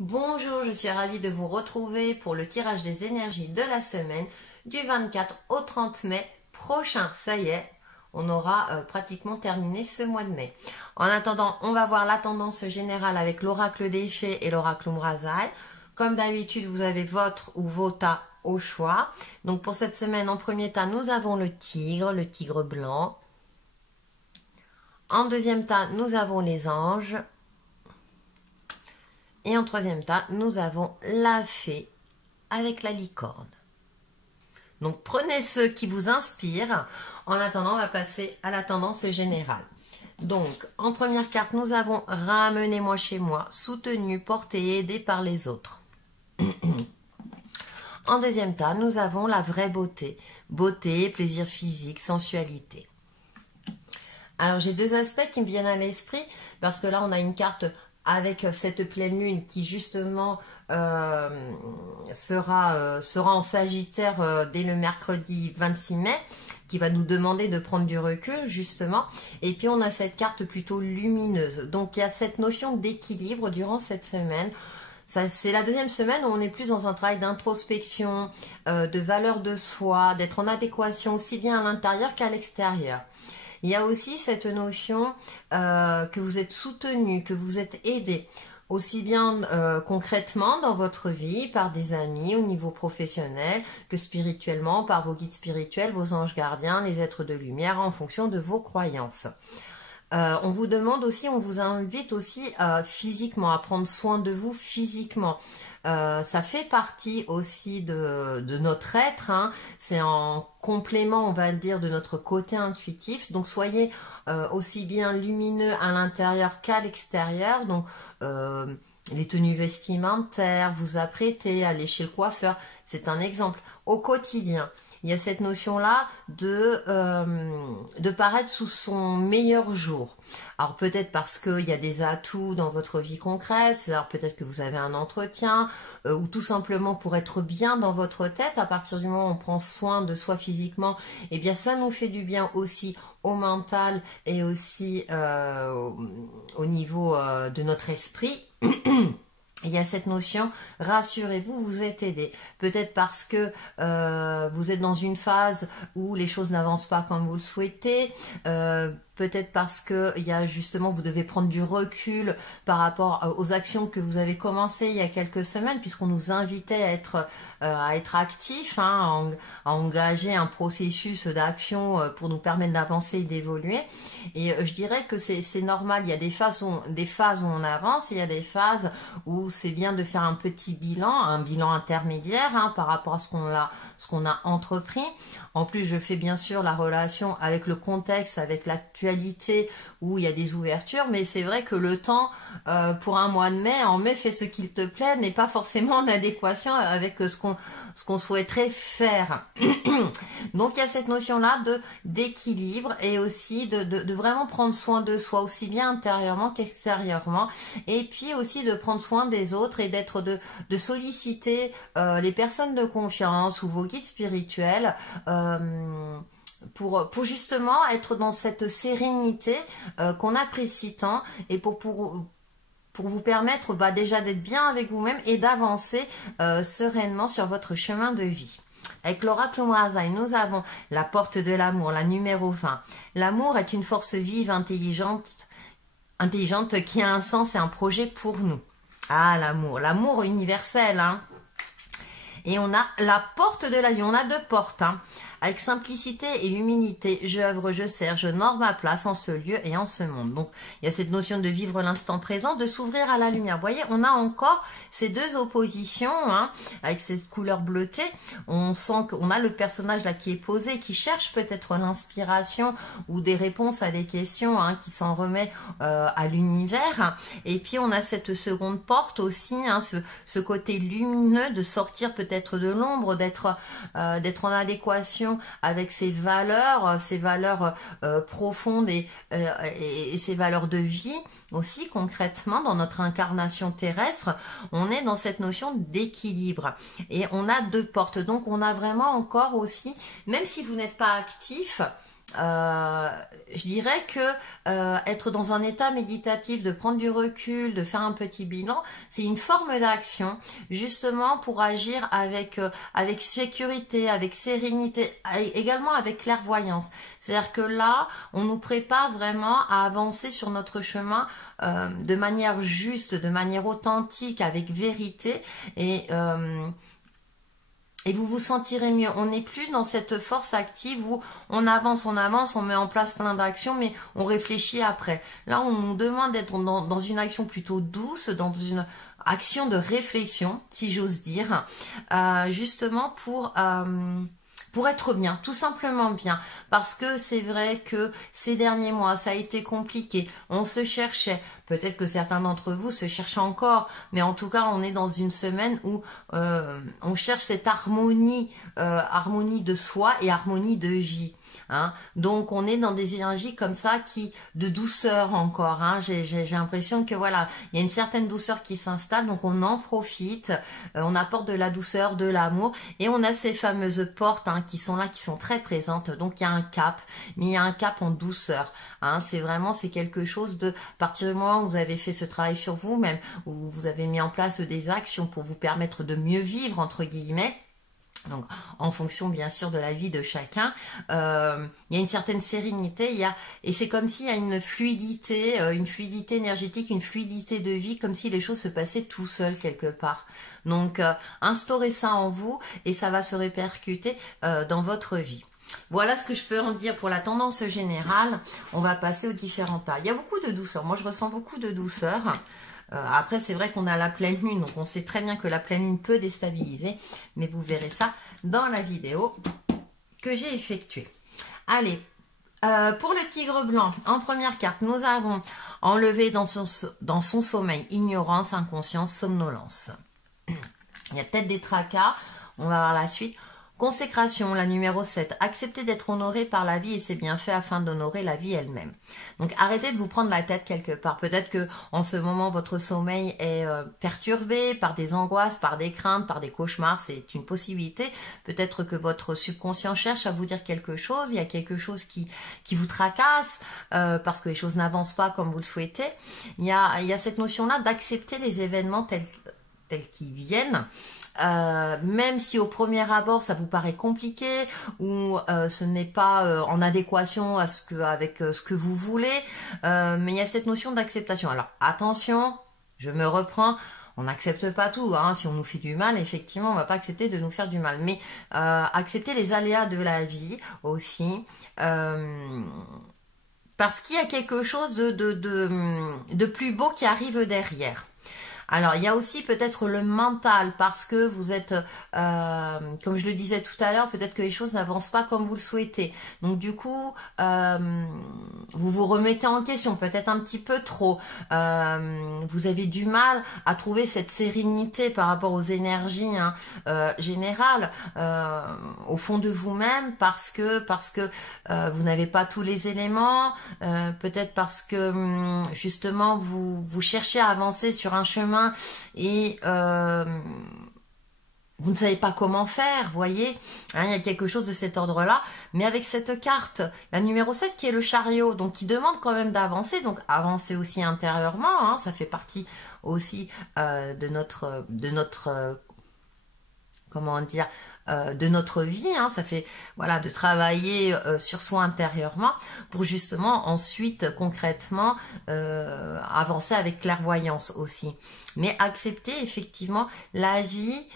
Bonjour, je suis ravie de vous retrouver pour le tirage des énergies de la semaine du 24 au 30 mai prochain. Ça y est, on aura pratiquement terminé ce mois de mai. En attendant, on va voir la tendance générale avec l'oracle des fées et l'oracle Umrazaï. Comme d'habitude, vous avez votre ou vos tas au choix. Donc pour cette semaine, en premier tas, nous avons le tigre blanc. En deuxième tas, nous avons les anges. Et en troisième tas, nous avons la fée avec la licorne. Donc prenez ceux qui vous inspirent. En attendant, on va passer à la tendance générale. Donc en première carte, nous avons ramenez-moi chez moi, soutenu, porté et aidé par les autres. En deuxième tas, nous avons la vraie beauté. Beauté, plaisir physique, sensualité. Alors j'ai deux aspects qui me viennent à l'esprit parce que là on a une carte avec cette pleine lune qui justement sera en Sagittaire dès le mercredi 26 mai, qui va nous demander de prendre du recul justement. Et puis on a cette carte plutôt lumineuse. Donc il y a cette notion d'équilibre durant cette semaine. C'est la deuxième semaine où on est plus dans un travail d'introspection, de valeur de soi, d'être en adéquation aussi bien à l'intérieur qu'à l'extérieur. Il y a aussi cette notion que vous êtes soutenu, que vous êtes aidé, aussi bien concrètement dans votre vie, par des amis au niveau professionnel, que spirituellement, par vos guides spirituels, vos anges gardiens, les êtres de lumière, en fonction de vos croyances. On vous demande aussi, on vous invite aussi physiquement, à prendre soin de vous physiquement. Ça fait partie aussi de notre être, hein. C'est en complément, on va dire, de notre côté intuitif. Donc soyez aussi bien lumineux à l'intérieur qu'à l'extérieur. Donc les tenues vestimentaires, vous apprêter, aller chez le coiffeur, c'est un exemple. Au quotidien, il y a cette notion-là de paraître sous son meilleur jour. Alors peut-être parce qu'il y a des atouts dans votre vie concrète, c'est-à-dire peut-être que vous avez un entretien, ou tout simplement pour être bien dans votre tête. À partir du moment où on prend soin de soi physiquement, eh bien ça nous fait du bien aussi au mental et aussi au niveau de notre esprit. Il y a cette notion, rassurez-vous, vous êtes aidé. Peut-être parce que vous êtes dans une phase où les choses n'avancent pas comme vous le souhaitez. Peut-être parce que il y a justement, vous devez prendre du recul par rapport aux actions que vous avez commencées il y a quelques semaines, puisqu'on nous invitait à être actifs, hein, à engager un processus d'action pour nous permettre d'avancer et d'évoluer. Et je dirais que c'est normal. Il y a des phases où on avance et il y a des phases où c'est bien de faire un petit bilan, un bilan intermédiaire, hein, par rapport à ce qu'on a entrepris. En plus, je fais bien sûr la relation avec le contexte, avec l'actualité où il y a des ouvertures, mais c'est vrai que le temps pour un mois de mai, en mai, fais ce qu'il te plaît, n'est pas forcément en adéquation avec ce qu'on souhaiterait faire. Donc il y a cette notion-là d'équilibre et aussi de vraiment prendre soin de soi, aussi bien intérieurement qu'extérieurement, et puis aussi de prendre soin des autres et de solliciter les personnes de confiance ou vos guides spirituels pour justement être dans cette sérénité qu'on apprécie tant et pour vous permettre déjà d'être bien avec vous-même et d'avancer sereinement sur votre chemin de vie. Avec l'oracle Umrazaï, nous avons la porte de l'amour, la numéro 20. L'amour est une force vive, intelligente qui a un sens et un projet pour nous. Ah, l'amour universel, hein. Et on a la porte de la vie, on a deux portes, hein. Avec simplicité et humilité, j'œuvre, je sers, j'honore ma place en ce lieu et en ce monde. Donc, il y a cette notion de vivre l'instant présent, de s'ouvrir à la lumière. Vous voyez, on a encore ces deux oppositions, hein, avec cette couleur bleutée. On sent qu'on a le personnage là qui est posé, qui cherche peut-être l'inspiration ou des réponses à des questions, hein, qui s'en remet à l'univers. Et puis, on a cette seconde porte aussi, hein, ce côté lumineux de sortir peut-être de l'ombre, d'être en adéquation avec ses valeurs profondes et ses valeurs de vie aussi concrètement dans notre incarnation terrestre. On est dans cette notion d'équilibre et on a deux portes. Donc on a vraiment encore aussi, même si vous n'êtes pas actif, je dirais que être dans un état méditatif, de prendre du recul, de faire un petit bilan, c'est une forme d'action justement pour agir avec sécurité, avec sérénité, également avec clairvoyance. C'est-à-dire que là, on nous prépare vraiment à avancer sur notre chemin de manière juste, de manière authentique, avec vérité et vous vous sentirez mieux. On n'est plus dans cette force active où on avance, on met en place plein d'actions, mais on réfléchit après. Là, on nous demande d'être dans une action plutôt douce, dans une action de réflexion, si j'ose dire, justement pour être bien, tout simplement bien. Parce que c'est vrai que ces derniers mois, ça a été compliqué. On se cherchait. Peut-être que certains d'entre vous se cherchent encore. Mais en tout cas, on est dans une semaine où on cherche cette harmonie, harmonie de soi et harmonie de vie. Hein. Donc on est dans des énergies comme ça de douceur encore. Hein. J'ai l'impression que voilà, il y a une certaine douceur qui s'installe, donc on en profite, on apporte de la douceur, de l'amour, et on a ces fameuses portes qui sont là, qui sont très présentes. Donc il y a un cap, mais il y a un cap en douceur. Hein. C'est quelque chose à partir du moment où vous avez fait ce travail sur vous-même, où vous avez mis en place des actions pour vous permettre de mieux vivre entre guillemets. Donc, en fonction bien sûr de la vie de chacun, il y a une certaine sérénité, et c'est comme s'il y a une fluidité énergétique, une fluidité de vie, comme si les choses se passaient tout seul quelque part. Donc, instaurez ça en vous et ça va se répercuter dans votre vie. Voilà ce que je peux en dire pour la tendance générale. On va passer aux différents tas. Il y a beaucoup de douceur. Moi, je ressens beaucoup de douceur. Après, c'est vrai qu'on a la pleine lune, donc on sait très bien que la pleine lune peut déstabiliser, mais vous verrez ça dans la vidéo que j'ai effectuée. Allez, pour le tigre blanc, en première carte, nous avons enlevé dans son sommeil ignorance, inconscience, somnolence. Il y a peut-être des tracas, on va voir la suite. Consécration, la numéro 7. Accepter d'être honoré par la vie et ses bienfaits afin d'honorer la vie elle-même. Donc arrêtez de vous prendre la tête quelque part. Peut-être que en ce moment votre sommeil est perturbé par des angoisses, par des craintes, par des cauchemars. C'est une possibilité. Peut-être que votre subconscient cherche à vous dire quelque chose. Il y a quelque chose qui vous tracasse parce que les choses n'avancent pas comme vous le souhaitez. Il y a cette notion-là d'accepter les événements tels qu'ils viennent. Même si au premier abord ça vous paraît compliqué ou ce n'est pas en adéquation avec ce que vous voulez, mais il y a cette notion d'acceptation. Alors attention, je me reprends, on n'accepte pas tout, hein. Si on nous fait du mal, effectivement on va pas accepter de nous faire du mal, mais accepter les aléas de la vie aussi, parce qu'il y a quelque chose de plus beau qui arrive derrière. Alors, il y a aussi peut-être le mental, parce que vous êtes, comme je le disais tout à l'heure, peut-être que les choses n'avancent pas comme vous le souhaitez. Donc, du coup, vous vous remettez en question, peut-être un petit peu trop. Vous avez du mal à trouver cette sérénité par rapport aux énergies générales au fond de vous-même, parce que vous n'avez pas tous les éléments, peut-être parce que justement, vous cherchez à avancer sur un chemin et vous ne savez pas comment faire, voyez, hein, il y a quelque chose de cet ordre-là, mais avec cette carte, la numéro 7 qui est le chariot, donc qui demande quand même d'avancer, donc avancer aussi intérieurement, hein, ça fait partie aussi de notre comment dire, de notre vie, hein, ça fait voilà de travailler sur soi intérieurement pour justement ensuite concrètement avancer avec clairvoyance aussi, mais accepter effectivement la vie.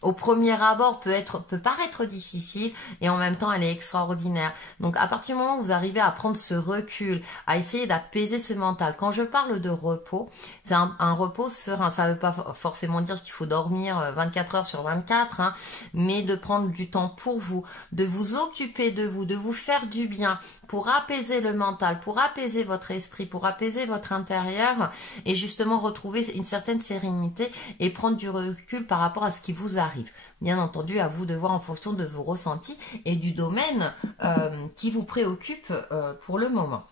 Au premier abord peut paraître difficile et en même temps elle est extraordinaire. Donc à partir du moment où vous arrivez à prendre ce recul, à essayer d'apaiser ce mental, quand je parle de repos, c'est un repos serein. Ça ne veut pas forcément dire qu'il faut dormir 24 heures sur 24, hein, mais de prendre du temps pour vous, de vous occuper de vous, de vous faire du bien, pour apaiser le mental, pour apaiser votre esprit, pour apaiser votre intérieur et justement retrouver une certaine sérénité et prendre du recul par rapport à ce qui vous arrive. Bien entendu, à vous de voir en fonction de vos ressentis et du domaine qui vous préoccupe pour le moment.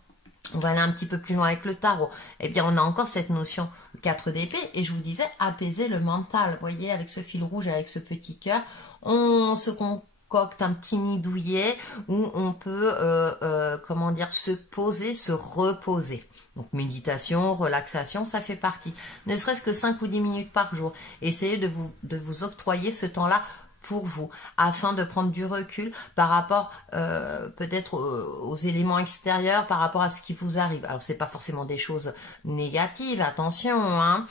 On va aller un petit peu plus loin avec le tarot. Eh bien, on a encore cette notion 4 d'épée et je vous disais apaiser le mental. Vous voyez, avec ce fil rouge, avec ce petit cœur, on se concocte un petit nid douillet où on peut, comment dire, se poser, se reposer. Donc méditation, relaxation, ça fait partie. Ne serait-ce que 5 ou 10 minutes par jour. Essayez de vous octroyer ce temps-là pour vous, afin de prendre du recul par rapport peut-être aux éléments extérieurs, par rapport à ce qui vous arrive. Alors c'est pas forcément des choses négatives, attention, hein.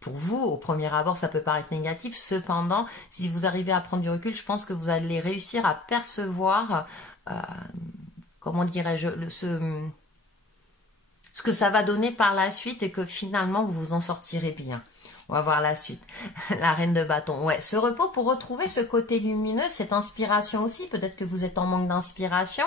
Pour vous, au premier abord, ça peut paraître négatif. Cependant, si vous arrivez à prendre du recul, je pense que vous allez réussir à percevoir, comment dirais-je, ce que ça va donner par la suite et que finalement vous vous en sortirez bien. On va voir la suite. La reine de bâton. Ouais, ce repos pour retrouver ce côté lumineux, cette inspiration aussi. Peut-être que vous êtes en manque d'inspiration.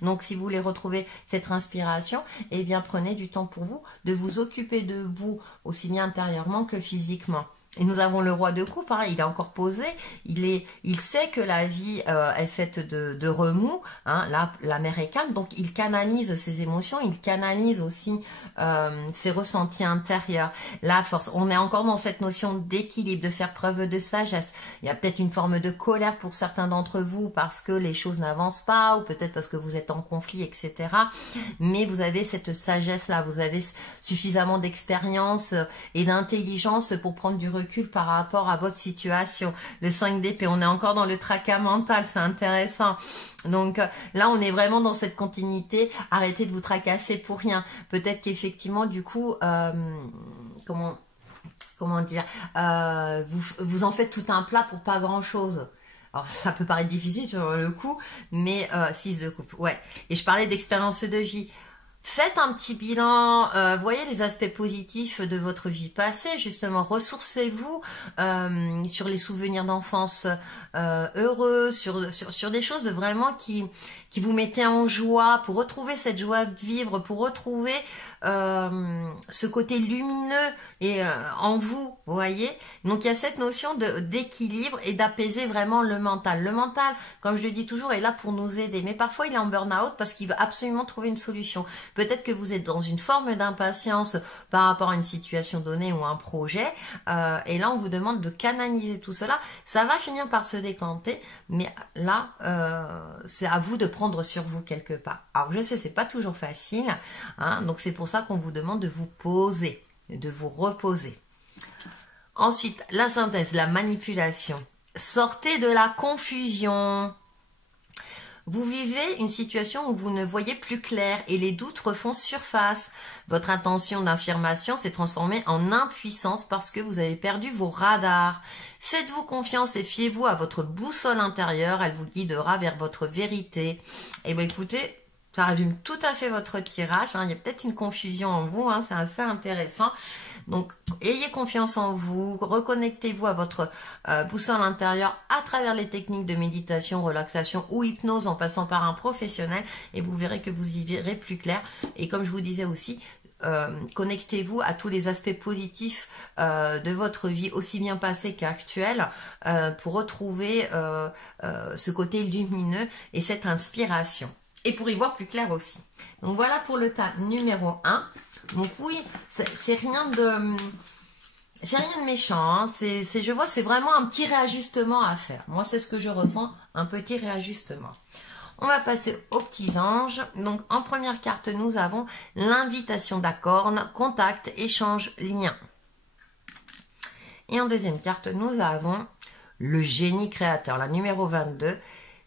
Donc, si vous voulez retrouver cette inspiration, eh bien, prenez du temps pour vous, de vous occuper de vous, aussi bien intérieurement que physiquement. Et nous avons le roi de coupe, hein, il est encore posé, il sait que la vie est faite de remous, hein, la mer est calme, donc il canalise ses émotions, il canalise aussi ses ressentis intérieurs, la force. On est encore dans cette notion d'équilibre, de faire preuve de sagesse. Il y a peut-être une forme de colère pour certains d'entre vous parce que les choses n'avancent pas, ou peut-être parce que vous êtes en conflit, etc. Mais vous avez cette sagesse-là, vous avez suffisamment d'expérience et d'intelligence pour prendre du recul par rapport à votre situation. Le 5 d'épée, on est encore dans le tracas mental, c'est intéressant. Donc là, on est vraiment dans cette continuité. Arrêtez de vous tracasser pour rien. Peut-être qu'effectivement, du coup, comment dire, vous en faites tout un plat pour pas grand-chose. Alors ça peut paraître difficile sur le coup, mais 6 de coupe, ouais. Et je parlais d'expérience de vie. Faites un petit bilan, voyez les aspects positifs de votre vie passée, justement, ressourcez-vous sur les souvenirs d'enfance heureux, sur des choses vraiment qui vous mettaient en joie, pour retrouver cette joie de vivre, pour retrouver ce côté lumineux et en vous, vous voyez. Donc il y a cette notion d'équilibre et d'apaiser vraiment le mental. Le mental, comme je le dis toujours, est là pour nous aider, mais parfois il est en burn-out parce qu'il veut absolument trouver une solution. Peut-être que vous êtes dans une forme d'impatience par rapport à une situation donnée ou un projet, et là on vous demande de canaliser tout cela. Ça va finir par se décanter, mais là c'est à vous de prendre sur vous quelque part. Alors je sais, c'est pas toujours facile, hein, donc c'est pour ça qu'on vous demande de vous poser, de vous reposer. Ensuite, la synthèse, la manipulation. Sortez de la confusion. Vous vivez une situation où vous ne voyez plus clair et les doutes refont surface. Votre intention d'affirmation s'est transformée en impuissance parce que vous avez perdu vos radars. Faites-vous confiance et fiez-vous à votre boussole intérieure, elle vous guidera vers votre vérité. Et bien écoutez, ça résume tout à fait votre tirage, hein. Il y a peut-être une confusion en vous, hein, c'est assez intéressant. Donc, ayez confiance en vous, reconnectez-vous à votre boussole intérieure à travers les techniques de méditation, relaxation ou hypnose en passant par un professionnel et vous verrez que vous y verrez plus clair. Et comme je vous disais aussi, connectez-vous à tous les aspects positifs de votre vie, aussi bien passée qu'actuelle, pour retrouver ce côté lumineux et cette inspiration. Et pour y voir plus clair aussi. Donc voilà pour le tas numéro 1. Donc oui, c'est rien de méchant, hein. Je vois, c'est vraiment un petit réajustement à faire. Moi, c'est ce que je ressens, un petit réajustement. On va passer aux petits anges. Donc en première carte, nous avons l'invitation d'accorne, contact, échange, lien. Et en deuxième carte, nous avons le génie créateur, la numéro 22.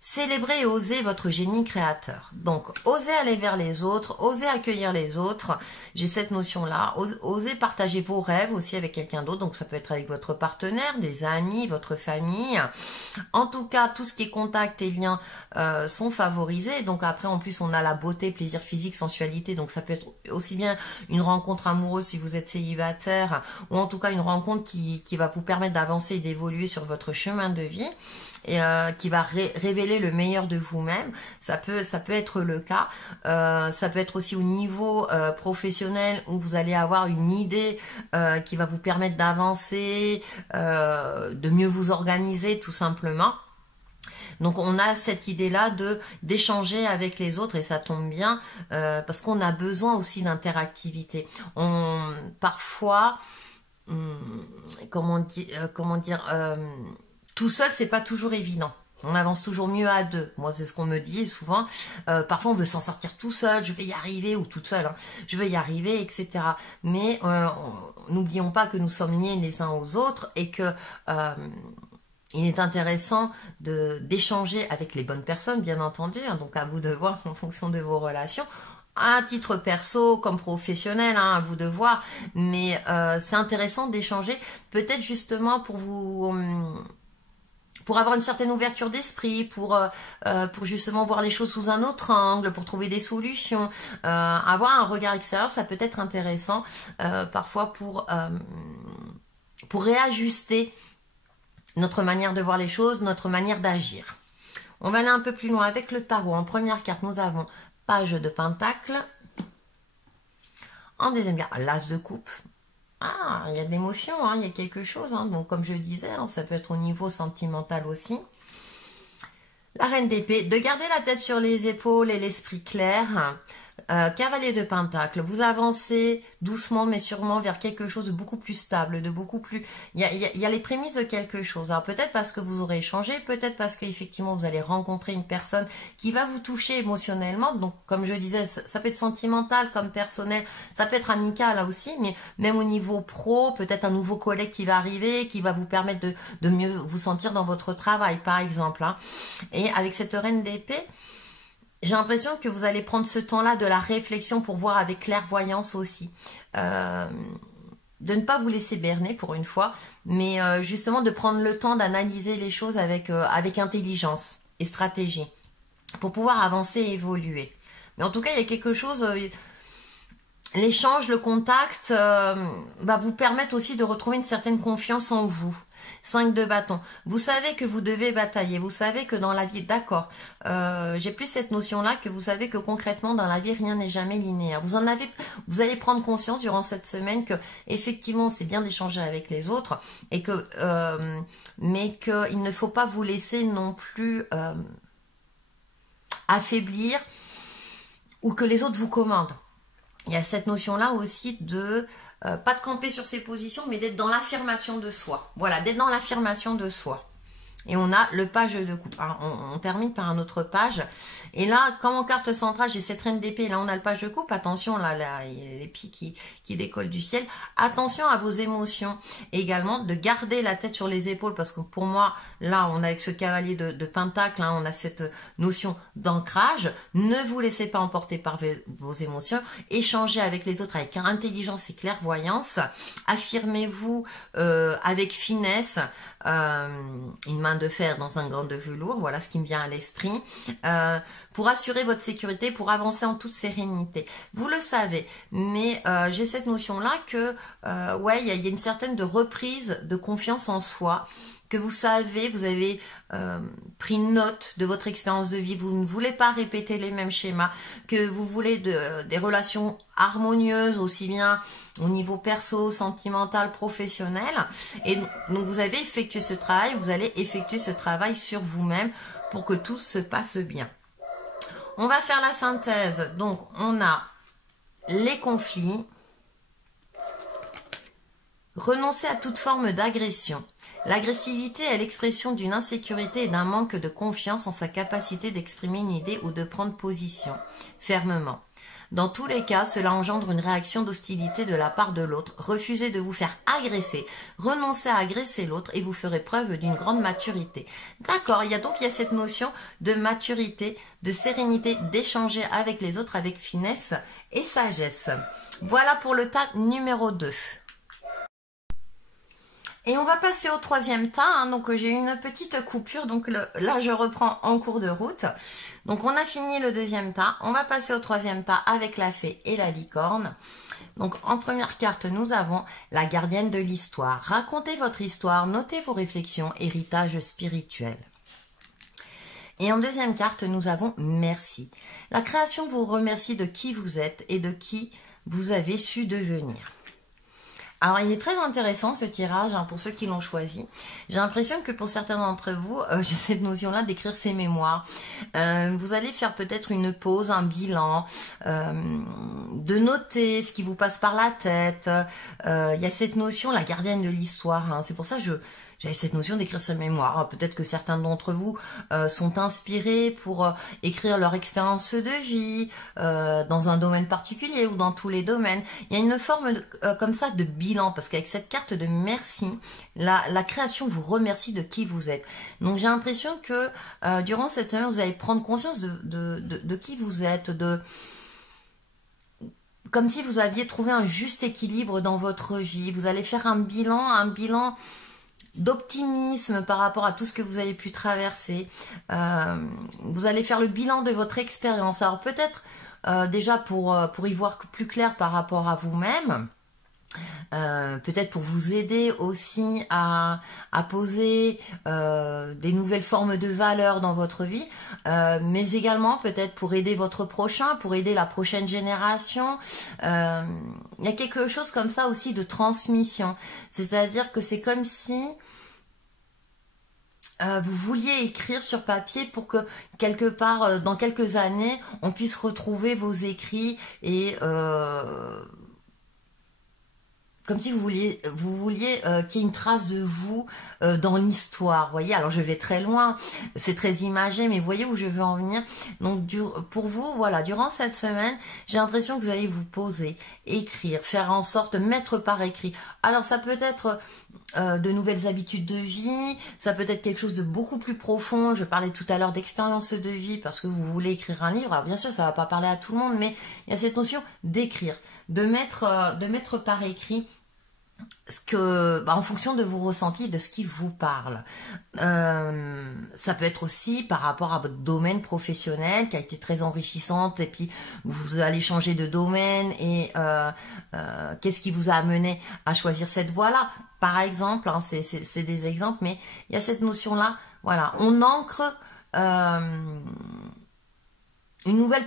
Célébrez et osez votre génie créateur. Donc, osez aller vers les autres, osez accueillir les autres. J'ai cette notion-là. Osez partager vos rêves aussi avec quelqu'un d'autre. Donc, ça peut être avec votre partenaire, des amis, votre famille. En tout cas, tout ce qui est contact et lien sont favorisés. Donc, après, en plus, on a la beauté, plaisir physique, sensualité. Donc, ça peut être aussi bien une rencontre amoureuse si vous êtes célibataire, ou en tout cas une rencontre qui va vous permettre d'avancer et d'évoluer sur votre chemin de vie. Et qui va révéler le meilleur de vous-même. Ça peut être le cas. Ça peut être aussi au niveau professionnel où vous allez avoir une idée qui va vous permettre d'avancer, de mieux vous organiser tout simplement. Donc on a cette idée-là d'échanger avec les autres et ça tombe bien parce qu'on a besoin aussi d'interactivité. Parfois, comment dire, tout seul, c'est pas toujours évident. On avance toujours mieux à deux. Moi, c'est ce qu'on me dit souvent. Parfois, on veut s'en sortir tout seul, je vais y arriver, ou toute seule, hein, je vais y arriver, etc. Mais n'oublions pas que nous sommes liés les uns aux autres et que il est intéressant d'échanger avec les bonnes personnes, bien entendu. Hein, donc, à vous de voir en fonction de vos relations. À titre perso comme professionnel, hein, à vous de voir. Mais c'est intéressant d'échanger, peut-être justement pour vous... pour avoir une certaine ouverture d'esprit, pour justement voir les choses sous un autre angle, pour trouver des solutions, avoir un regard extérieur, ça peut être intéressant parfois pour réajuster notre manière de voir les choses, notre manière d'agir. On va aller un peu plus loin avec le tarot. En première carte, nous avons page de pentacle. En deuxième carte, l'as de coupe. Ah, il y a de l'émotion, hein, il y a quelque chose. Hein, donc, comme je disais, hein, ça peut être au niveau sentimental aussi. La reine d'épée, de garder la tête sur les épaules et l'esprit clair. Cavalier de pentacle, vous avancez doucement mais sûrement vers quelque chose de beaucoup plus stable, de beaucoup plus... Il y a les prémices de quelque chose. Alors peut-être parce que vous aurez échangé, peut-être parce qu'effectivement vous allez rencontrer une personne qui va vous toucher émotionnellement. Donc comme je disais, ça peut être sentimental comme personnel, ça peut être amical là aussi, mais même au niveau pro, peut-être un nouveau collègue qui va arriver, qui va vous permettre de mieux vous sentir dans votre travail par exemple. Hein. Et avec cette reine d'épée, j'ai l'impression que vous allez prendre ce temps-là de la réflexion pour voir avec clairvoyance aussi. De ne pas vous laisser berner pour une fois, mais justement de prendre le temps d'analyser les choses avec intelligence et stratégie pour pouvoir avancer et évoluer. Mais en tout cas, il y a quelque chose... l'échange, le contact va vous permettre aussi de retrouver une certaine confiance en vous. 5 de bâton. Vous savez que vous devez batailler. Vous savez que dans la vie, d'accord, j'ai plus cette notion-là que vous savez que concrètement dans la vie, rien n'est jamais linéaire. Vous allez prendre conscience durant cette semaine que effectivement c'est bien d'échanger avec les autres et que mais qu'il ne faut pas vous laisser non plus affaiblir ou que les autres vous commandent. Il y a cette notion-là aussi de pas de camper sur ses positions, mais d'être dans l'affirmation de soi. Voilà, d'être dans l'affirmation de soi. Et on a le page de coupe. Alors, on termine par un autre page. Et là, comme en carte centrale, j'ai cette reine d'épée. Là, on a le page de coupe. Attention, là, il y a les pics qui décollent du ciel. Attention à vos émotions. Et également, de garder la tête sur les épaules. Parce que pour moi, là, on a avec ce cavalier de pentacle, hein, on a cette notion d'ancrage. Ne vous laissez pas emporter par vos émotions. Échangez avec les autres avec intelligence et clairvoyance. Affirmez-vous avec finesse. Une main de fer dans un gant de velours, voilà ce qui me vient à l'esprit, pour assurer votre sécurité, pour avancer en toute sérénité. Vous le savez, mais j'ai cette notion-là que, ouais, il y a une certaine de reprise de confiance en soi, que vous savez, vous avez pris note de votre expérience de vie, vous ne voulez pas répéter les mêmes schémas, que vous voulez des relations harmonieuses, aussi bien au niveau perso, sentimental, professionnel. Et donc vous avez effectué ce travail, vous allez effectuer ce travail sur vous-même pour que tout se passe bien. On va faire la synthèse. Donc on a les conflits, renoncer à toute forme d'agression. L'agressivité est l'expression d'une insécurité et d'un manque de confiance en sa capacité d'exprimer une idée ou de prendre position fermement. Dans tous les cas, cela engendre une réaction d'hostilité de la part de l'autre. Refusez de vous faire agresser, renoncez à agresser l'autre et vous ferez preuve d'une grande maturité. D'accord, il y a cette notion de maturité, de sérénité, d'échanger avec les autres avec finesse et sagesse. Voilà pour le tas numéro 2. Et on va passer au troisième tas, hein. Donc j'ai une petite coupure, donc là je reprends en cours de route. Donc on a fini le deuxième tas, on va passer au troisième tas avec la fée et la licorne. Donc en première carte nous avons la gardienne de l'histoire. Racontez votre histoire, notez vos réflexions, héritage spirituel. Et en deuxième carte nous avons merci. La création vous remercie de qui vous êtes et de qui vous avez su devenir. Alors, il est très intéressant ce tirage, hein, pour ceux qui l'ont choisi. J'ai l'impression que pour certains d'entre vous, j'ai cette notion-là d'écrire ses mémoires. Vous allez faire peut-être une pause, un bilan, de noter ce qui vous passe par la tête. Il y a cette notion, la gardienne de l'histoire. Hein. C'est pour ça que J'avais cette notion d'écrire sa mémoire. Peut-être que certains d'entre vous sont inspirés pour écrire leur expérience de vie dans un domaine particulier ou dans tous les domaines. Il y a une forme comme ça de bilan, parce qu'avec cette carte de merci, la création vous remercie de qui vous êtes. Donc j'ai l'impression que durant cette semaine, vous allez prendre conscience de qui vous êtes, comme si vous aviez trouvé un juste équilibre dans votre vie. Vous allez faire un bilan d'optimisme par rapport à tout ce que vous avez pu traverser. Vous allez faire le bilan de votre expérience. Alors peut-être déjà pour y voir plus clair par rapport à vous-même, peut-être pour vous aider aussi à poser des nouvelles formes de valeurs dans votre vie, mais également peut-être pour aider votre prochain, pour aider la prochaine génération. Il y a quelque chose comme ça aussi de transmission, c'est-à-dire que c'est comme si vous vouliez écrire sur papier pour que quelque part, dans quelques années, on puisse retrouver vos écrits et comme si vous vouliez qu'il y ait une trace de vous dans l'histoire. Vous voyez, alors je vais très loin, c'est très imagé, mais vous voyez où je veux en venir. Donc pour vous, voilà, durant cette semaine, j'ai l'impression que vous allez vous poser, écrire, faire en sorte de mettre par écrit. Alors ça peut être de nouvelles habitudes de vie, ça peut être quelque chose de beaucoup plus profond. Je parlais tout à l'heure d'expérience de vie parce que vous voulez écrire un livre. Alors bien sûr, ça va pas parler à tout le monde, mais il y a cette notion d'écrire, de mettre par écrit ce que, en fonction de vos ressentis, de ce qui vous parle. Ça peut être aussi par rapport à votre domaine professionnel qui a été très enrichissante et puis vous allez changer de domaine et qu'est-ce qui vous a amené à choisir cette voie-là. Par exemple, hein, c'est des exemples, mais il y a cette notion-là, voilà, on ancre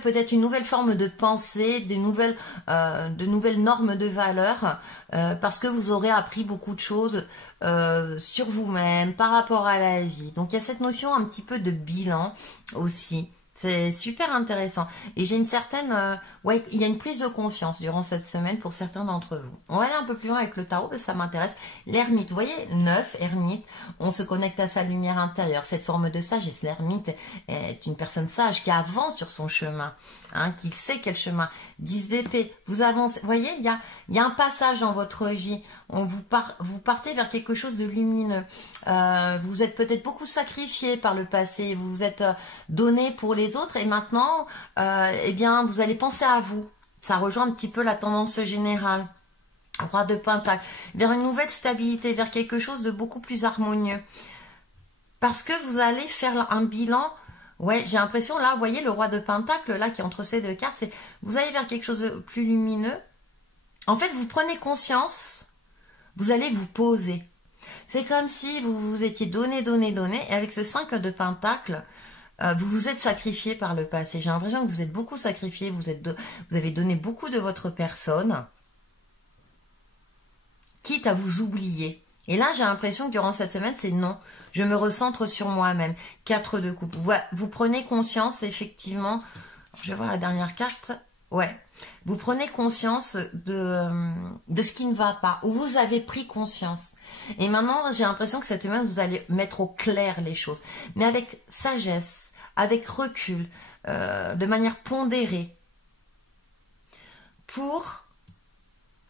peut-être une nouvelle forme de pensée, de nouvelles normes de valeurs, parce que vous aurez appris beaucoup de choses sur vous-même, par rapport à la vie. Donc il y a cette notion un petit peu de bilan aussi. C'est super intéressant. Et j'ai une certaine... il y a une prise de conscience durant cette semaine pour certains d'entre vous. On va aller un peu plus loin avec le tarot parce que ça m'intéresse. L'ermite, vous voyez, 9, ermite, on se connecte à sa lumière intérieure. Cette forme de sagesse, l'ermite est une personne sage qui avance sur son chemin, hein, qui sait quel chemin. 10 d'épée, vous avancez. Vous voyez, il y a un passage dans votre vie. Vous partez vers quelque chose de lumineux. Vous êtes peut-être beaucoup sacrifié par le passé. Vous vous êtes donné pour les autres et maintenant, eh bien, vous allez penser à vous. Ça rejoint un petit peu la tendance générale. Roi de Pentacle, vers une nouvelle stabilité, vers quelque chose de beaucoup plus harmonieux. Parce que vous allez faire un bilan. Ouais, j'ai l'impression là, vous voyez le Roi de Pentacle là qui est entre ces deux cartes, c'est vous allez vers quelque chose de plus lumineux. En fait, vous prenez conscience, vous allez vous poser. C'est comme si vous vous étiez donné, et avec ce 5 de Pentacle, vous vous êtes sacrifié par le passé. J'ai l'impression que vous êtes beaucoup sacrifié, vous avez donné beaucoup de votre personne, quitte à vous oublier. Et là, j'ai l'impression que durant cette semaine, c'est non. Je me recentre sur moi-même. 4 de coupe. Vous prenez conscience, effectivement. Je vais voir la dernière carte. Ouais. Vous prenez conscience de ce qui ne va pas. Ou vous avez pris conscience. Et maintenant, j'ai l'impression que cette semaine, vous allez mettre au clair les choses. Mais avec sagesse, avec recul, de manière pondérée.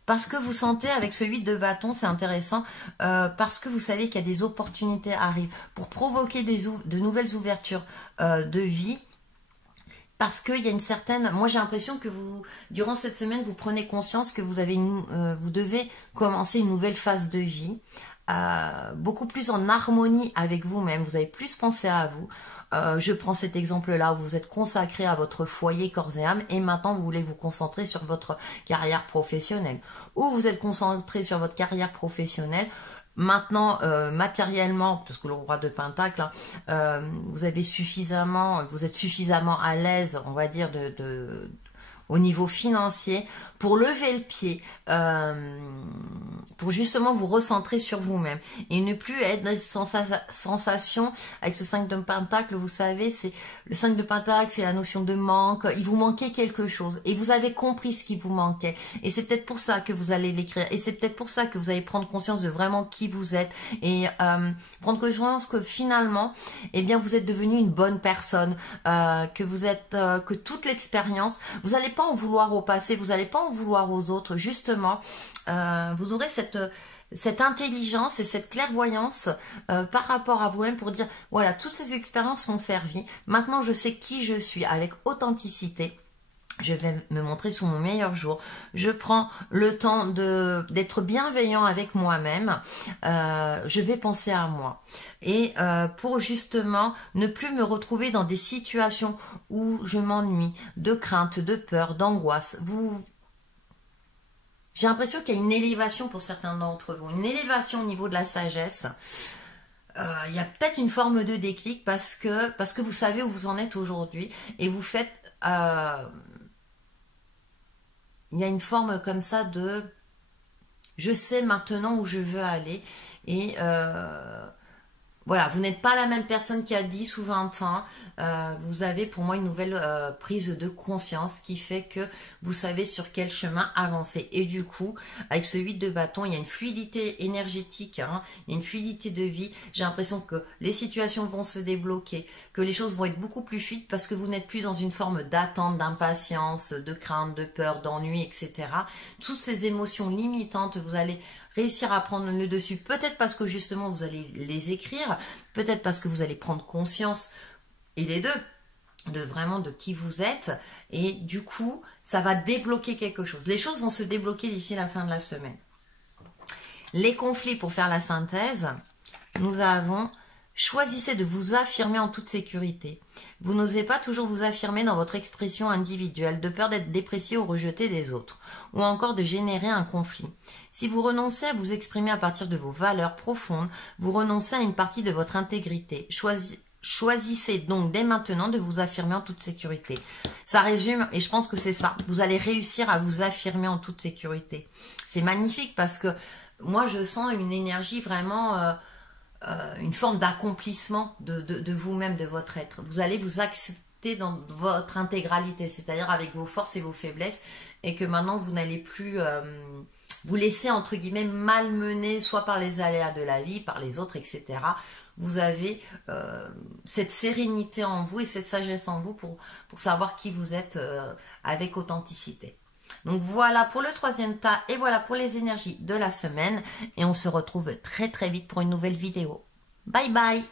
Parce que vous sentez avec ce 8 de bâton, c'est intéressant, parce que vous savez qu'il y a des opportunités arrivent pour provoquer de nouvelles ouvertures de vie. Parce qu'il y a une certaine... Moi, j'ai l'impression que durant cette semaine, vous prenez conscience que vous devez commencer une nouvelle phase de vie, beaucoup plus en harmonie avec vous-même. Vous avez plus pensé à vous. Je prends cet exemple-là où vous êtes consacré à votre foyer corps et âme et maintenant vous voulez vous concentrer sur votre carrière professionnelle. Ou vous êtes concentré sur votre carrière professionnelle. Maintenant, matériellement, parce que le Roi de Pentacle, vous êtes suffisamment à l'aise, on va dire, au niveau financier, pour lever le pied, pour justement vous recentrer sur vous-même et ne plus être dans cette sensation avec ce 5 de Pentacle. Vous savez, c'est le 5 de Pentacle, c'est la notion de manque. Il vous manquait quelque chose et vous avez compris ce qui vous manquait, et c'est peut-être pour ça que vous allez l'écrire, et c'est peut-être pour ça que vous allez prendre conscience de vraiment qui vous êtes, et prendre conscience que finalement, eh bien, vous êtes devenu une bonne personne, que vous êtes, que toute l'expérience, vous n'allez pas en vouloir au passé, vous n'allez pas en vouloir aux autres, justement. Vous aurez cette intelligence et cette clairvoyance par rapport à vous-même pour dire, voilà, toutes ces expériences m'ont servi, maintenant je sais qui je suis avec authenticité. Je vais me montrer sous mon meilleur jour. Je prends le temps d'être bienveillant avec moi-même. Je vais penser à moi. Et pour justement ne plus me retrouver dans des situations où je m'ennuie, de crainte, de peur, d'angoisse. J'ai l'impression qu'il y a une élévation pour certains d'entre vous, une élévation au niveau de la sagesse. Il y a peut-être une forme de déclic parce que vous savez où vous en êtes aujourd'hui, et vous faites... il y a une forme comme ça de... Je sais maintenant où je veux aller, et... voilà, vous n'êtes pas la même personne qu'il y a 10 ou 20 ans. Vous avez pour moi une nouvelle prise de conscience qui fait que vous savez sur quel chemin avancer. Et du coup, avec ce 8 de bâton, il y a une fluidité énergétique, hein, il y a une fluidité de vie. J'ai l'impression que les situations vont se débloquer, que les choses vont être beaucoup plus fluides parce que vous n'êtes plus dans une forme d'attente, d'impatience, de crainte, de peur, d'ennui, etc. Toutes ces émotions limitantes, vous allez réussir à prendre le dessus, peut-être parce que justement vous allez les écrire, peut-être parce que vous allez prendre conscience, et les deux, de qui vous êtes, et du coup, ça va débloquer quelque chose. Les choses vont se débloquer d'ici la fin de la semaine. Les conflits, pour faire la synthèse, nous avons... Choisissez de vous affirmer en toute sécurité. Vous n'osez pas toujours vous affirmer dans votre expression individuelle, de peur d'être déprécié ou rejeté des autres, ou encore de générer un conflit. Si vous renoncez à vous exprimer à partir de vos valeurs profondes, vous renoncez à une partie de votre intégrité. Choisissez donc dès maintenant de vous affirmer en toute sécurité. Ça résume, et je pense que c'est ça. Vous allez réussir à vous affirmer en toute sécurité. C'est magnifique parce que moi je sens une énergie vraiment... une forme d'accomplissement de vous-même, de votre être. Vous allez vous accepter dans votre intégralité, c'est-à-dire avec vos forces et vos faiblesses, et que maintenant vous n'allez plus vous laisser entre guillemets malmener soit par les aléas de la vie, par les autres, etc. Vous avez cette sérénité en vous et cette sagesse en vous pour savoir qui vous êtes avec authenticité. Donc voilà pour le troisième tas, et voilà pour les énergies de la semaine, et on se retrouve très très vite pour une nouvelle vidéo. Bye bye!